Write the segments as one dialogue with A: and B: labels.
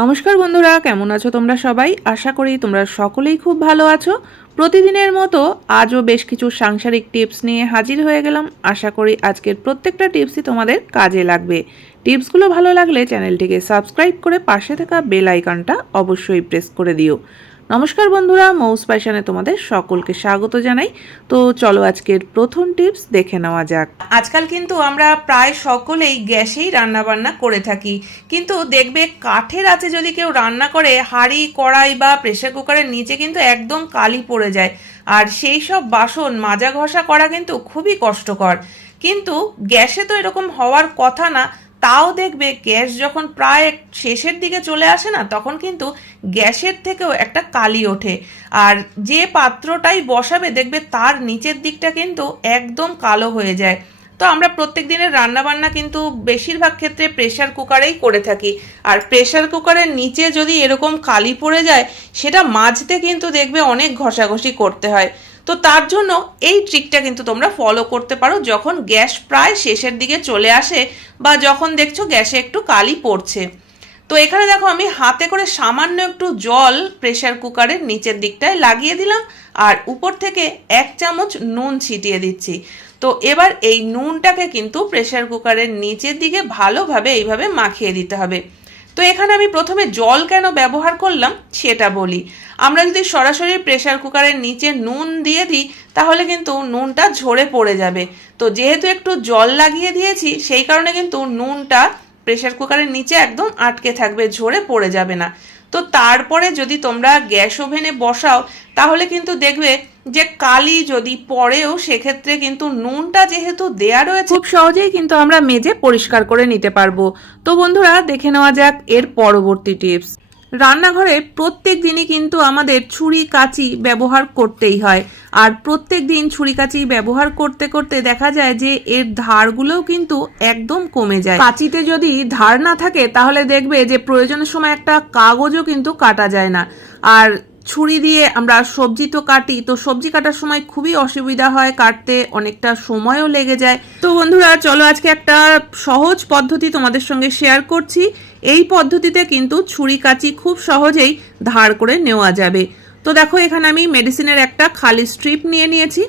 A: নমস্কার বন্ধুরা, কেমন আছো তোমরা সবাই? আশা করি তোমরা সকলেই খুব ভালো আছো। প্রতিদিনের মতো আজও বেশ কিছু সাংসারিক টিপস নিয়ে হাজির হয়ে গেলাম। আশা করি আজকের প্রত্যেকটা টিপসই তোমাদের কাজে লাগবে। টিপসগুলো ভালো লাগলে চ্যানেলটিকে সাবস্ক্রাইব করে পাশে থাকা বেল আইকনটা অবশ্যই প্রেস করে দিও। নমস্কার বন্ধুরা, মৌস প্যাশনে তোমাদের সকলকে স্বাগত জানাই। তো চলো আজকের প্রথম টিপস দেখে নেওয়া যাক। আজকাল কিন্তু আমরা প্রায় সকলেই গ্যাসেই রান্না বান্না করে থাকি। কিন্তু দেখবে কাঠের আছে যদি কেউ রান্না করে, হাঁড়ি, কড়াই বা প্রেশার কুকারের নিচে কিন্তু একদম কালি পড়ে যায়। আর সেই সব বাসন মাজা ঘষা করা কিন্তু খুবই কষ্টকর। কিন্তু গ্যাসে তো এরকম হওয়ার কথা না তাও দেখবে গ্যাস যখন প্রায় শেষের দিকে চলে আসে না, তখন কিন্তু গ্যাসের থেকেও একটা কালি ওঠে। আর যে পাত্রটাই বসাবে, দেখবে তার নিচের দিকটা কিন্তু একদম কালো হয়ে যায়। তো আমরা প্রত্যেক দিনের রান্নাবান্না কিন্তু বেশিরভাগ ক্ষেত্রে প্রেশার কুকারেই করে থাকি। আর প্রেশার কুকারের নিচে যদি এরকম কালি পড়ে যায়, সেটা মাজতে কিন্তু দেখবে অনেক ঘষাঘষি করতে হয়। তো তার জন্য এই ট্রিকটা কিন্তু তোমরা ফলো করতে পারো যখন গ্যাস প্রায় শেষের দিকে চলে আসে বা যখন দেখছ গ্যাসে একটু কালি পড়ছে। তো এখানে দেখো আমি হাতে করে সামান্য একটু জল প্রেশার কুকারের নিচের দিকটায় লাগিয়ে দিলাম আর উপর থেকে এক চামচ নুন ছিটিয়ে দিচ্ছি। তো এবার এই নুনটাকে কিন্তু প্রেশার কুকারের নিচের দিকে ভালোভাবে এইভাবে মাখিয়ে দিতে হবে। তো এখানে আমি প্রথমে জল কেন ব্যবহার করলাম সেটা বলি। আমরা যদি সরাসরি প্রেশার কুকারের নিচে নুন দিয়ে দিই, তাহলে কিন্তু নুনটা ঝরে পড়ে যাবে। তো যেহেতু একটু জল লাগিয়ে দিয়েছি, সেই কারণে কিন্তু নুনটা প্রেশার কুকারের নিচে একদম আটকে থাকবে, ঝরে পড়ে যাবে না। তো তারপরে যদি তোমরা গ্যাস ওভেনে বসাও, তাহলে কিন্তু দেখবে যে কালি যদি পড়েও সেক্ষেত্রে কিন্তু নুনটা যেহেতু দেয়া রয়েছে, খুব সহজেই কিন্তু আমরা মেজে পরিষ্কার করে নিতে পারব। তো বন্ধুরা, দেখে নেওয়া যাক এর পরবর্তী টিপস। রান্নাঘরে প্রত্যেক দিনই কিন্তু আমাদের ছুরি কাঁচি ব্যবহার করতেই হয়। আর প্রত্যেক দিন ছুরি কাঁচি ব্যবহার করতে করতে দেখা যায় যে এর ধারগুলোও কিন্তু একদম কমে যায়। কাঁচিতে যদি ধার না থাকে, তাহলে দেখবে যে প্রয়োজনের সময় একটা কাগজও কিন্তু কাটা যায় না। আর ছুরি দিয়ে আমরা সবজি তো কাটি, তো সবজি কাটার সময় খুবই অসুবিধা হয়, কাটতে অনেকটা সময়ও লেগে যায়। তো বন্ধুরা, চলো আজকে একটা সহজ পদ্ধতি তোমাদের সঙ্গে শেয়ার করছি। এই পদ্ধতিতে কিন্তু ছুরি কাচি খুব সহজেই ধার করে নেওয়া যাবে। তো দেখো, এখানে আমি মেডিসিনের একটা খালি স্ট্রিপ নিয়ে নিয়েছি।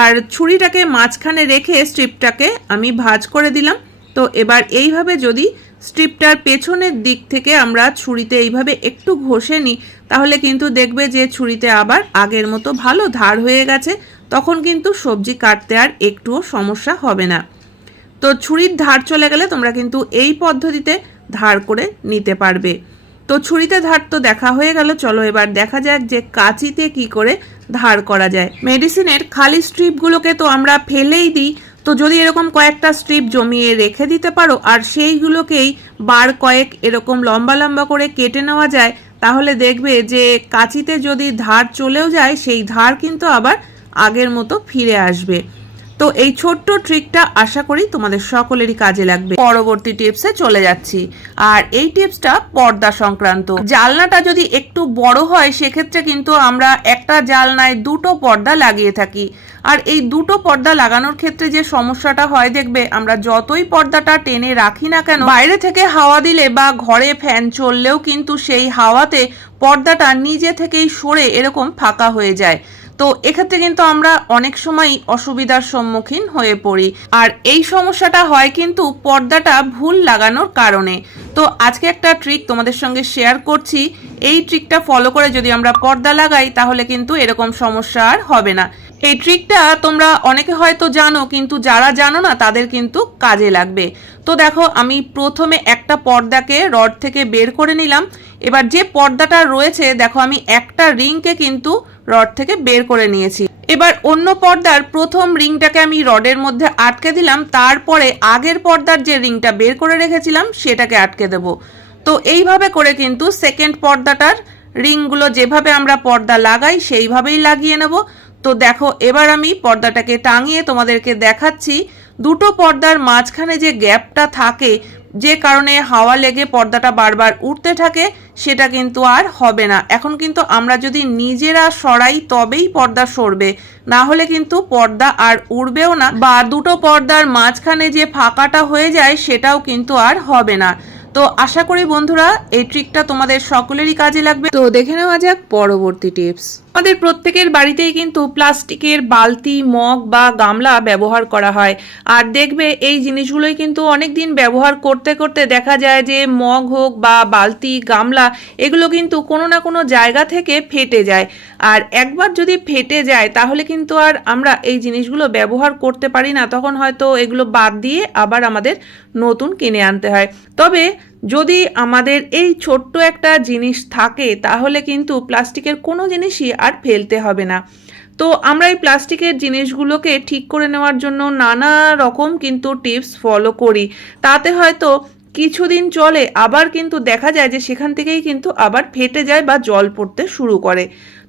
A: আর ছুরিটাকে মাঝখানে রেখে স্ট্রিপটাকে আমি ভাঁজ করে দিলাম। তো এবার এইভাবে যদি স্ট্রিপটার পেছনের দিক থেকে আমরা ছুরিতে এইভাবে একটু ঘষে নিই, তাহলে কিন্তু দেখবে যে ছুরিতে আবার আগের মতো ভালো ধার হয়ে গেছে, তখন কিন্তু সবজি কাটতে আর একটুও সমস্যা হবে না। তো ছুরির ধার চলে গেলে তোমরা কিন্তু এই পদ্ধতিতে ধার করে নিতে পারবে। তো ছুরিতে ধার তো দেখা হয়ে গেল, চলো এবার দেখা যাক যে কাঁচিতে কি করে ধার করা যায়। মেডিসিনের খালি স্ট্রিপগুলোকে তো আমরা ফেলেই দিই তো যদি এরকম কয়েকটা স্ট্রিপ জমিয়ে রেখে দিতে পারো, আর সেইগুলোকেই বার কয়েক এরকম লম্বা লম্বা করে কেটে নেওয়া যায়, তাহলে দেখবে যে কাঁচিতে যদি ধার চলেও যায়, সেই ধার কিন্তু আবার আগের মতো ফিরে আসবে। তো এই ছোট্ট ট্রিকটা আশা করি তোমাদের সকলেরই কাজে লাগবে। পরবর্তী টিপসে চলে যাচ্ছি। আর এই টিপসটা পর্দা সংক্রান্ত। জালনাটা যদি একটু বড় হয়, সেক্ষেত্রে কিন্তু আমরা একটা জালনায় দুটো পর্দা লাগিয়ে থাকি। আর এই দুটো পর্দা লাগানোর ক্ষেত্রে যে সমস্যাটা হয়, দেখবে আমরা যতই পর্দাটা টেনে রাখি না কেন, বাইরে থেকে হাওয়া দিলে বা ঘরে ফ্যান চললেও কিন্তু সেই হাওয়াতে পর্দাটা নিজে থেকেই সরে এরকম ফাঁকা হয়ে যায়। তো এক্ষেত্রে কিন্তু আমরা অনেক সময় অসুবিধার সম্মুখীন হয়ে পড়ি। আর এই সমস্যাটা হয় কিন্তু পর্দাটা ভুল লাগানোর কারণে। তো আজকে একটা ট্রিক তোমাদের সঙ্গে শেয়ার করছি। এই ট্রিকটা ফলো করে যদি আমরা পর্দা লাগাই, তাহলে কিন্তু এরকম সমস্যা আর হবে না। এই ট্রিকটা তোমরা অনেকে হয়তো জানো, কিন্তু যারা জানো না, তাদের কিন্তু কাজে লাগবে। তো দেখো, আমি প্রথমে একটা পর্দাকে রড থেকে বের করে নিলাম। এবার যে পর্দাটা রয়েছে, দেখো, আমি একটা রিংকে কিন্তু রড থেকে বের করে নিয়েছি। এবার অন্য পর্দার প্রথম রিংটাকে আমি রডের মধ্যে আটকে দিলাম। তারপরে আগের পর্দার যে রিংটা বের করে রেখেছিলাম, সেটাকে আটকে দেব। তো এইভাবে করে কিন্তু সেকেন্ড পর্দাটার রিংগুলো যেভাবে আমরা পর্দা লাগাই, সেইভাবেই লাগিয়ে নেব। তো দেখো, এবার আমি পর্দাটাকে টাঙিয়ে তোমাদেরকে দেখাচ্ছি। দুটো পর্দার মাঝখানে যে গ্যাপটা থাকে, যে কারণে হাওয়া লেগে পর্দাটা বারবার উঠতে থাকে, সেটা কিন্তু আর হবে না। এখন কিন্তু আমরা যদি নিজেরা সরাই, তবেই পর্দা সরবে। না হলে কিন্তু পর্দা আর উড়বেও না। বা দুটো পর্দার মাঝখানে যে ফাঁকাটা হয়ে যায়, সেটাও কিন্তু আর হবে না। তো আশা করি বন্ধুরা, এই ট্রিকটা তোমাদের সকলেরই কাজে লাগবে। তো দেখে নেওয়া যাক পরবর্তী টিপস আমাদের প্রত্যেকের বাড়িতেই কিন্তু প্লাস্টিকের বালতি, মগ বা গামলা ব্যবহার করা হয়। আর দেখবে এই জিনিসগুলোই কিন্তু অনেক দিন ব্যবহার করতে করতে দেখা যায় যে মগ হোক বা বালতি, গামলা, এগুলো কিন্তু কোনো না কোনো জায়গা থেকে ফেটে যায়। আর একবার যদি ফেটে যায়, তাহলে কিন্তু আর আমরা এই জিনিসগুলো ব্যবহার করতে পারি না। তখন হয়তো এগুলো বাদ দিয়ে আবার আমাদের নতুন কিনে আনতে হয়। তবে যদি আমাদের এই ছোট্ট একটা জিনিস থাকে, তাহলে কিন্তু প্লাস্টিকের কোনো জিনিসই আর ফেলতে হবে না। তো আমরা এই প্লাস্টিকের জিনিসগুলোকে ঠিক করে নেওয়ার জন্য নানা রকম কিন্তু টিপস ফলো করি। তাতে হয়তো কিছুদিন চলে আবার কিন্তু দেখা যায় যে সেখান থেকেই কিন্তু আবার ফেটে যায় বা জল পড়তে শুরু করে।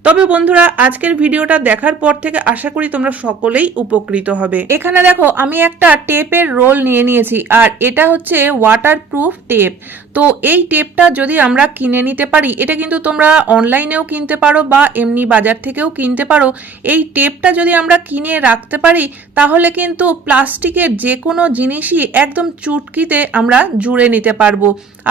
A: তবে বন্ধুরা, আজকের ভিডিওটা দেখার পর থেকে আশা করি তোমরা সকলেই উপকৃত হবে। এখানে দেখো, আমি একটা টেপের রোল নিয়ে নিয়েছি, আর এটা হচ্ছে ওয়াটারপ্রুফ টেপ তো এই টেপটা যদি আমরা কিনে নিতে পারি, এটা কিন্তু তোমরা অনলাইনেও কিনতে পারো বা এমনি বাজার থেকেও কিনতে পারো। এই টেপটা যদি আমরা কিনে রাখতে পারি, তাহলে কিন্তু প্লাস্টিকের যে কোনো জিনিসই একদম চুটকিতে আমরা জুড়ে নিতে পারব,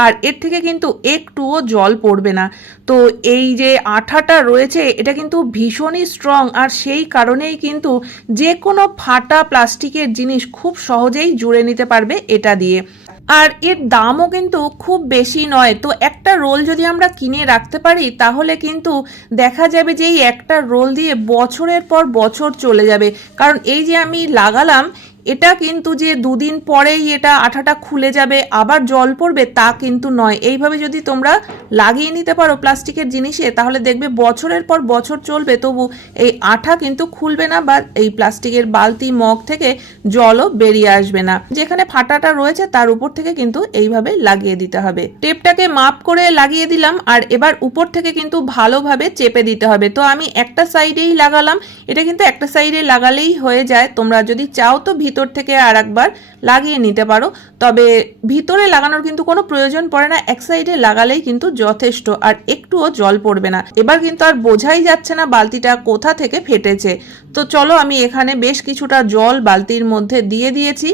A: আর এর থেকে কিন্তু একটুও জল পড়বে না। তো এই যে আঠাটা রয়েছে এটা কিন্তু ভীষণই স্ট্রং আর সেই কারণেই কিন্তু যে কোনো ফাটা প্লাস্টিকের জিনিস খুব সহজেই জুড়ে নিতে পারবে এটা দিয়ে। আর এর দামও কিন্তু খুব বেশি নয়। তো একটা রোল যদি আমরা কিনে রাখতে পারি, তাহলে কিন্তু দেখা যাবে যে এই একটা রোল দিয়ে বছরের পর বছর চলে যাবে। কারণ এই যে আমি লাগালাম এটা কিন্তু যে দুদিন পরেই এটা আঠাটা খুলে যাবে, আবার জল পড়বে, তা কিন্তু নয়। এইভাবে যদি তোমরা লাগিয়ে নিতে পারো প্লাস্টিকের জিনিসে, তাহলে দেখবে বছরের পর বছর চলবে, তবু এই আঠা কিন্তু খুলবে না বা এই প্লাস্টিকের বালতি, মগ থেকে জলও বেরিয়ে আসবে না। যেখানে ফাটাটা রয়েছে, তার উপর থেকে কিন্তু এইভাবে লাগিয়ে দিতে হবে। টেপটাকে মাপ করে লাগিয়ে দিলাম, আর এবার উপর থেকে কিন্তু ভালোভাবে চেপে দিতে হবে। তো আমি একটা সাইডেই লাগালাম, এটা কিন্তু একটা সাইডে লাগালেই হয়ে যায়। তোমরা যদি চাও তো ভিতর থেকে আর একবার লাগিয়ে নিতে পারো। তবে ভিতরে লাগানোর কিন্তু কোনো প্রয়োজন পড়ে না, এক সাইডে লাগালেই কিন্তু যথেষ্ট, আর একটুও জল পড়বে না। এবার কিন্তু আর বোঝাই যাচ্ছে না বালতিটা কোথা থেকে ফেটেছে। তো চলো আমি এখানে বেশ কিছুটা জল বালতির মধ্যে দিয়ে দিয়েছি।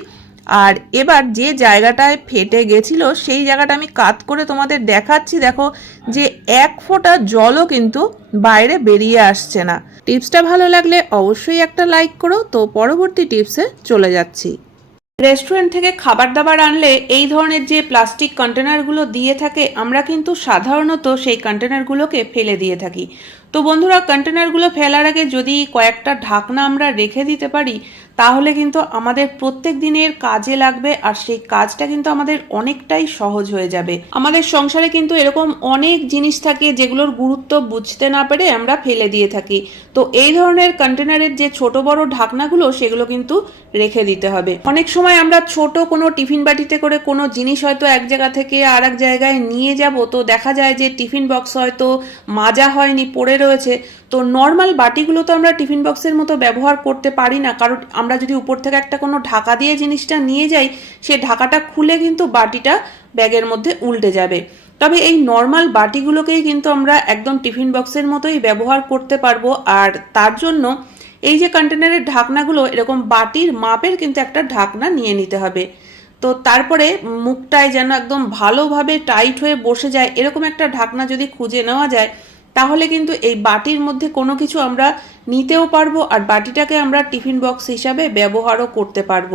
A: আর এবার যে জায়গাটায় ফেটে গেছিল, সেই জায়গাটা আমি কাত করে তোমাদের দেখাচ্ছি। দেখো যে এক ফোঁটা জলও কিন্তু বাইরে বেরিয়ে আসছে না। টিপসটা ভালো লাগলে অবশ্যই একটা লাইক করো। তো পরবর্তী টিপসে চলে যাচ্ছি। রেস্টুরেন্ট থেকে খাবার দাবার আনলে এই ধরনের যে প্লাস্টিক কন্টেনারগুলো দিয়ে থাকে, আমরা কিন্তু সাধারণত সেই কন্টেনারগুলোকে ফেলে দিয়ে থাকি। তো বন্ধুরা, কন্টেনারগুলো ফেলার আগে যদি কয়েকটা ঢাকনা আমরা রেখে দিতে পারি তাহলে কিন্তু আমাদের প্রত্যেক দিনের কাজে লাগবে আর সেই কাজটা কিন্তু আমাদের অনেকটাই সহজ হয়ে যাবে। আমাদের সংসারে কিন্তু এরকম অনেক জিনিস থাকে যেগুলোর গুরুত্ব বুঝতে না পেরে আমরা ফেলে দিয়ে থাকি। তো এই ধরনের কন্টেনারের যে ছোট বড় ঢাকনাগুলো, সেগুলো কিন্তু রেখে দিতে হবে। অনেক সময় আমরা ছোট কোনো টিফিন বাটিতে করে কোনো জিনিস হয়তো এক জায়গা থেকে আর এক জায়গায় নিয়ে যাব, তো দেখা যায় যে টিফিন বক্স হয়তো মাজা হয়নি, পড়ে রয়েছে। তো নর্মাল বাটিগুলো তো আমরা টিফিন বক্সের মতো ব্যবহার করতে পারি না। কারণ আমরা যদি উপর থেকে একটা কোনো ঢাকা দিয়ে জিনিসটা নিয়ে যাই, সে ঢাকাটা খুলে কিন্তু বাটিটা ব্যাগের মধ্যে উল্টে যাবে। তবে এই নর্মাল বাটিগুলোকেই কিন্তু আমরা একদম টিফিন বক্সের মতোই ব্যবহার করতে পারব। আর তার জন্য এই যে কন্টেনারের ঢাকনাগুলো, এরকম বাটির মাপের কিন্তু একটা ঢাকনা নিয়ে নিতে হবে। তো তারপরে মুখটায় যেন একদম ভালোভাবে টাইট হয়ে বসে যায়, এরকম একটা ঢাকনা যদি খুঁজে নেওয়া যায় তাহলে কিন্তু এই বাটির মধ্যে কোনো কিছু আমরা নিতেও পারব আর বাটিটাকে আমরা টিফিন বক্স হিসাবে ব্যবহারও করতে পারব।